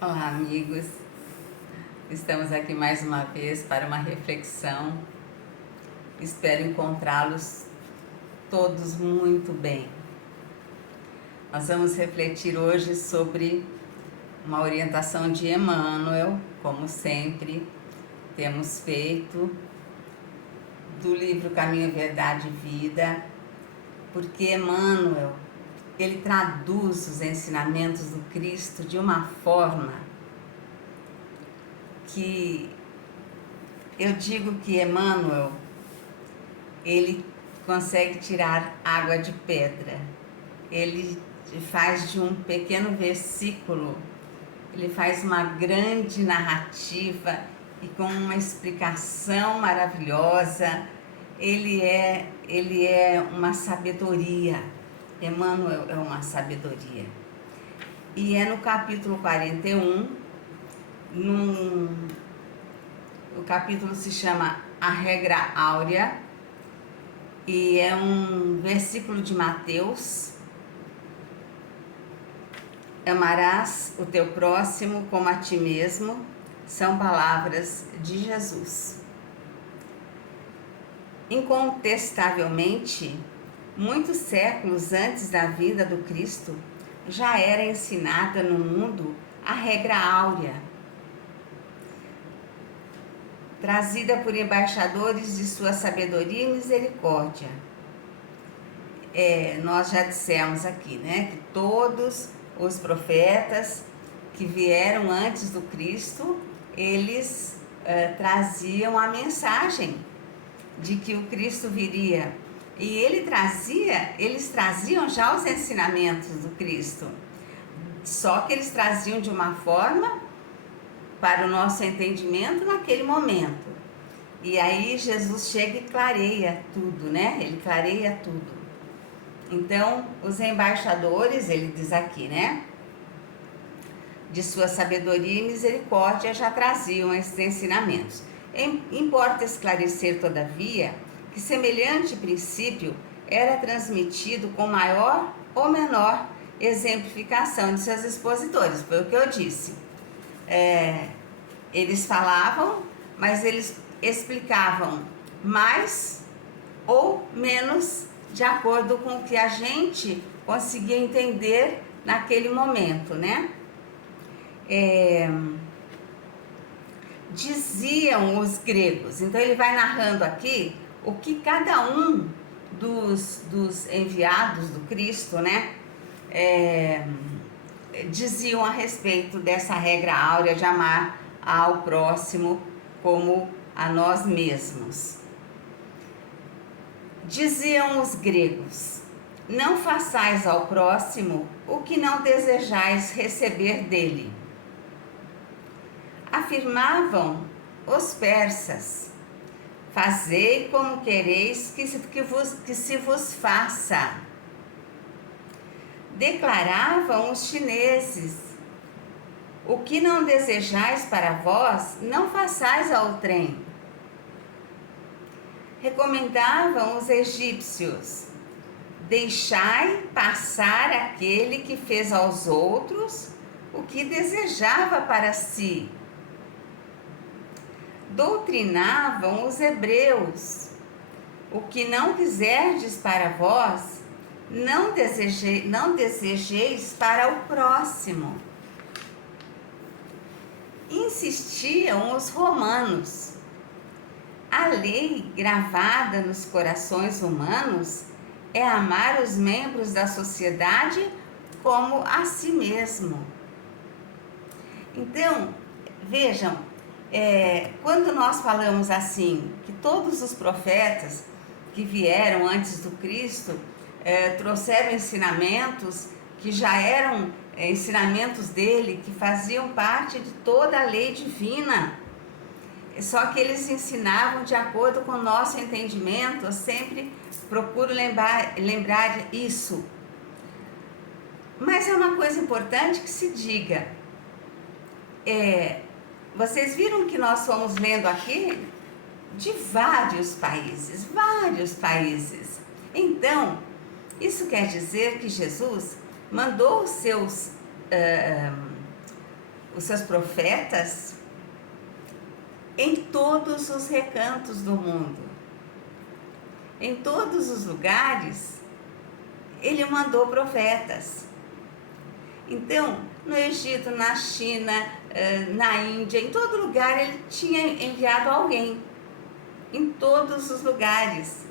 Olá, amigos. Estamos aqui mais uma vez para uma reflexão. Espero encontrá-los todos muito bem. Nós vamos refletir hoje sobre uma orientação de Emmanuel, como sempre temos feito, do livro Caminho, Verdade e Vida, porque Emmanuel, ele traduz os ensinamentos do Cristo de uma forma que eu digo que Emmanuel, ele consegue tirar água de pedra. Ele faz de um pequeno versículo, ele faz uma grande narrativa e com uma explicação maravilhosa. Ele é uma sabedoria. Emmanuel é uma sabedoria. E é no capítulo 41, o capítulo se chama A Regra Áurea, e é um versículo de Mateus. Amarás o teu próximo como a ti mesmo, são palavras de Jesus. Incontestavelmente, muitos séculos antes da vida do Cristo, já era ensinada no mundo a regra áurea, trazida por embaixadores de sua sabedoria e misericórdia. Nós já dissemos aqui, né, que todos os profetas que vieram antes do Cristo, eles traziam a mensagem de que o Cristo viria. E eles traziam já os ensinamentos do Cristo, só que eles traziam de uma forma para o nosso entendimento naquele momento. E aí Jesus chega e clareia tudo, né? Ele clareia tudo. Então, os embaixadores, ele diz aqui, né? De sua sabedoria e misericórdia já traziam esses ensinamentos. Importa esclarecer, todavia, que semelhante princípio era transmitido com maior ou menor exemplificação de seus expositores. Foi o que eu disse. Eles falavam, mas eles explicavam mais ou menos de acordo com o que a gente conseguia entender naquele momento, né? Diziam os gregos. Então ele vai narrando aqui o que cada um dos enviados do Cristo, né, diziam a respeito dessa regra áurea de amar ao próximo como a nós mesmos. Diziam os gregos: não façais ao próximo o que não desejais receber dele. Afirmavam os persas: fazei como quereis que se vos faça. Declaravam os chineses: o que não desejais para vós, não façais ao outrem. Recomendavam os egípcios: deixai passar aquele que fez aos outros o que desejava para si. Doutrinavam os hebreus: o que não quiserdes para vós, não desejeis para o próximo. Insistiam os romanos: a lei gravada nos corações humanos é amar os membros da sociedade como a si mesmo. Então, vejam, quando nós falamos assim, que todos os profetas que vieram antes do Cristo trouxeram ensinamentos que já eram ensinamentos dele, que faziam parte de toda a lei divina, só que eles ensinavam de acordo com o nosso entendimento. Eu sempre procuro lembrar isso. Mas é uma coisa importante que se diga. Vocês viram que nós fomos lendo aqui de vários países. Então, isso quer dizer que Jesus mandou os os seus profetas em todos os recantos do mundo. Em todos os lugares, ele mandou profetas. Então, no Egito, na China, na Índia, em todo lugar ele tinha enviado alguém. Em todos os lugares.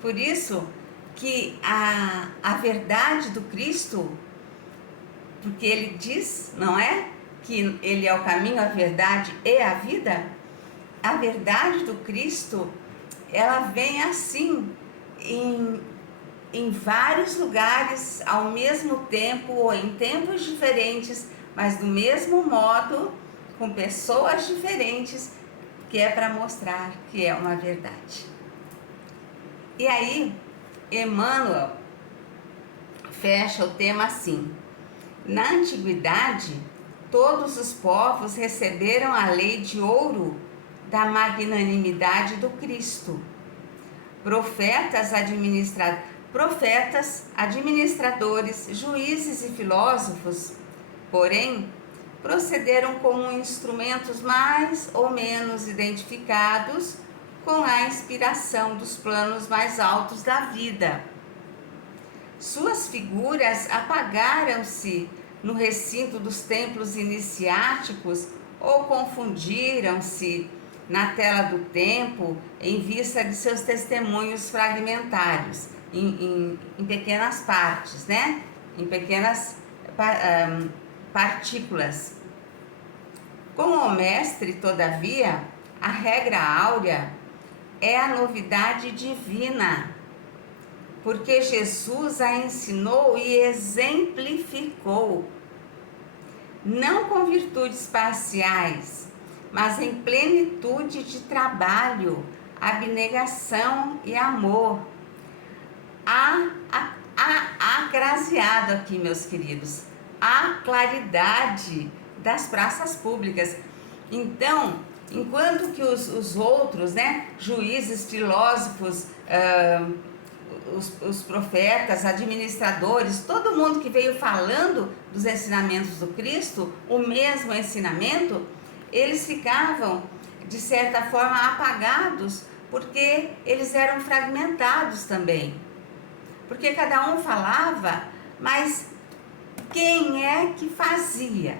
Por isso que a verdade do Cristo, porque ele diz, não é? Que ele é o caminho, a verdade e a vida. A verdade do Cristo, ela vem assim, em vários lugares, ao mesmo tempo, ou em tempos diferentes, mas do mesmo modo, com pessoas diferentes, que é para mostrar que é uma verdade. E aí, Emmanuel fecha o tema assim: na antiguidade, todos os povos receberam a lei de ouro da magnanimidade do Cristo. Profetas, administradores, juízes e filósofos, porém, procederam como instrumentos mais ou menos identificados com a inspiração dos planos mais altos da vida. Suas figuras apagaram-se no recinto dos templos iniciáticos ou confundiram-se na tela do tempo em vista de seus testemunhos fragmentários, em pequenas partes, né? Em pequenas partículas. Com o mestre, todavia, a regra áurea é a novidade divina, porque Jesus a ensinou e exemplificou, não com virtudes parciais, mas em plenitude de trabalho, abnegação e amor. Agraciado aqui, meus queridos, a claridade das praças públicas. Então, enquanto que os outros, né, juízes, filósofos, os profetas, administradores, todo mundo que veio falando dos ensinamentos do Cristo, o mesmo ensinamento, eles ficavam, de certa forma, apagados, porque eles eram fragmentados também. Porque cada um falava, mas quem é que fazia?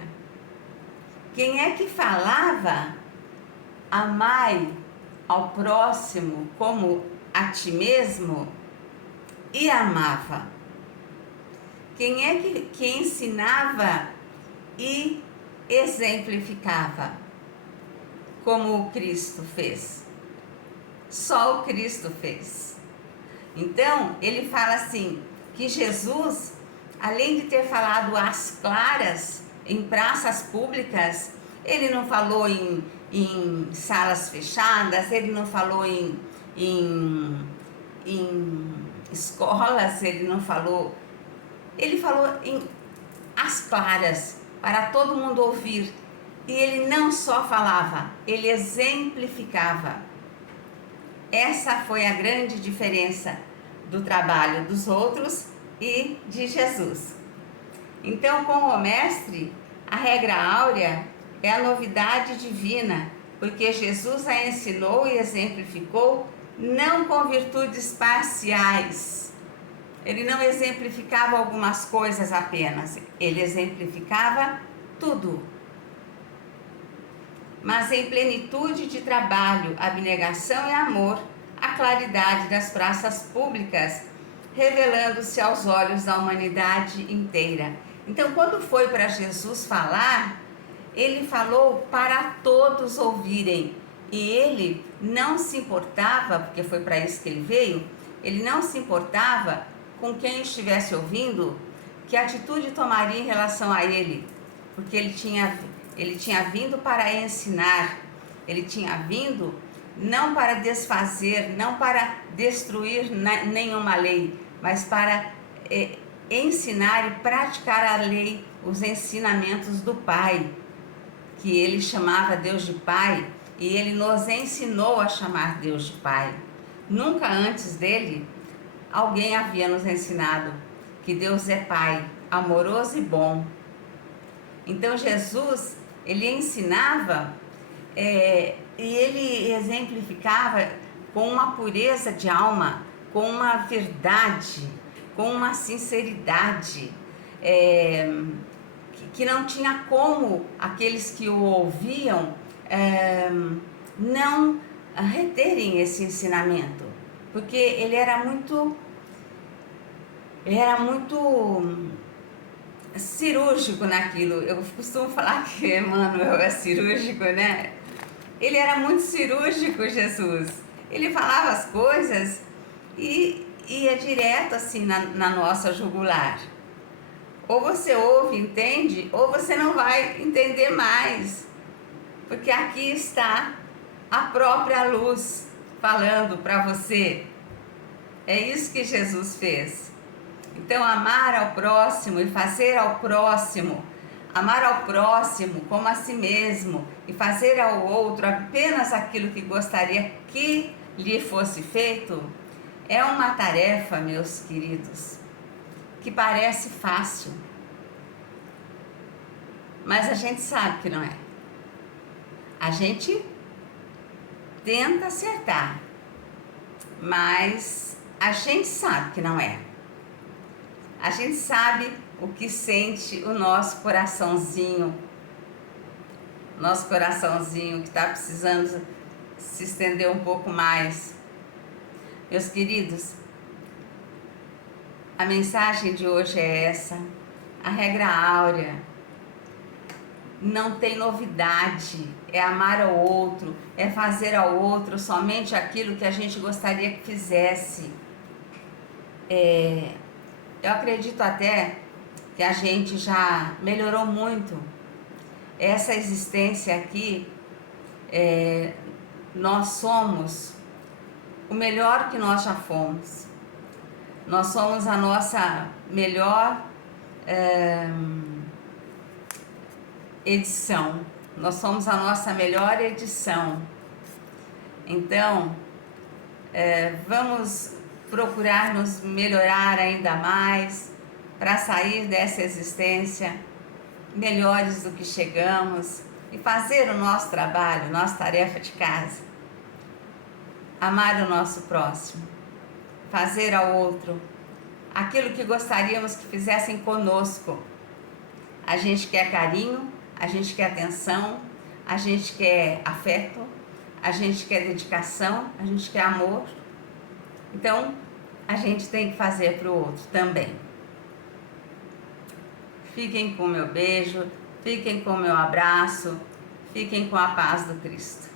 Quem é que falava? Amai ao próximo como a ti mesmo, e amava. Quem é que ensinava e exemplificava, como o Cristo fez? Só o Cristo fez. Então, ele fala assim, que Jesus, além de ter falado às claras, em praças públicas, ele não falou em salas fechadas, ele não falou em escolas, ele falou às claras, para todo mundo ouvir. E ele não só falava, ele exemplificava. Essa foi a grande diferença do trabalho dos outros e de Jesus. Então, com o mestre, a regra áurea é a novidade divina, porque Jesus a ensinou e exemplificou não com virtudes parciais. Ele não exemplificava algumas coisas apenas, ele exemplificava tudo. Mas em plenitude de trabalho, abnegação e amor, a claridade das praças públicas, revelando-se aos olhos da humanidade inteira. Então, quando foi para Jesus falar, ele falou para todos ouvirem. E ele não se importava, porque foi para isso que ele veio, ele não se importava com quem estivesse ouvindo, que atitude tomaria em relação a ele, porque ele tinha vindo para ensinar, ele tinha vindo não para desfazer, não para destruir nenhuma lei, mas para ensinar e praticar a lei, os ensinamentos do Pai, que ele chamava Deus de Pai, e ele nos ensinou a chamar Deus de Pai. Nunca antes dele, alguém havia nos ensinado que Deus é Pai, amoroso e bom. Então Jesus, ele ensinava e ele exemplificava com uma pureza de alma, com uma verdade, com uma sinceridade, que não tinha como aqueles que o ouviam não reterem esse ensinamento, porque ele era muito cirúrgico naquilo. Eu costumo falar que Emmanuel é cirúrgico, né? Ele era muito cirúrgico, Jesus. Ele falava as coisas e ia direto assim na nossa jugular. Ou você ouve, entende, ou você não vai entender mais. Porque aqui está a própria luz falando para você. É isso que Jesus fez. Então, amar ao próximo e fazer ao próximo, amar ao próximo como a si mesmo e fazer ao outro apenas aquilo que gostaria que lhe fosse feito, é uma tarefa, meus queridos, que parece fácil, mas a gente sabe que não é. A gente tenta acertar, mas a gente sabe que não é. A gente sabe o que sente o nosso coraçãozinho que está precisando se estender um pouco mais. Meus queridos, a mensagem de hoje é essa, a regra áurea. Não tem novidade, é amar ao outro, é fazer ao outro somente aquilo que a gente gostaria que fizesse. Eu acredito até que a gente já melhorou muito. Essa existência aqui, nós somos o melhor que nós já fomos. Nós somos a nossa melhor edição. Nós somos a nossa melhor edição. Então, vamos procurar nos melhorar ainda mais para sair dessa existência melhores do que chegamos e fazer o nosso trabalho, nossa tarefa de casa. Amar o nosso próximo, fazer ao outro aquilo que gostaríamos que fizessem conosco. A gente quer carinho, a gente quer atenção, a gente quer afeto, a gente quer dedicação, a gente quer amor. Então, a gente tem que fazer para o outro também. Fiquem com o meu beijo, fiquem com o meu abraço, fiquem com a paz do Cristo.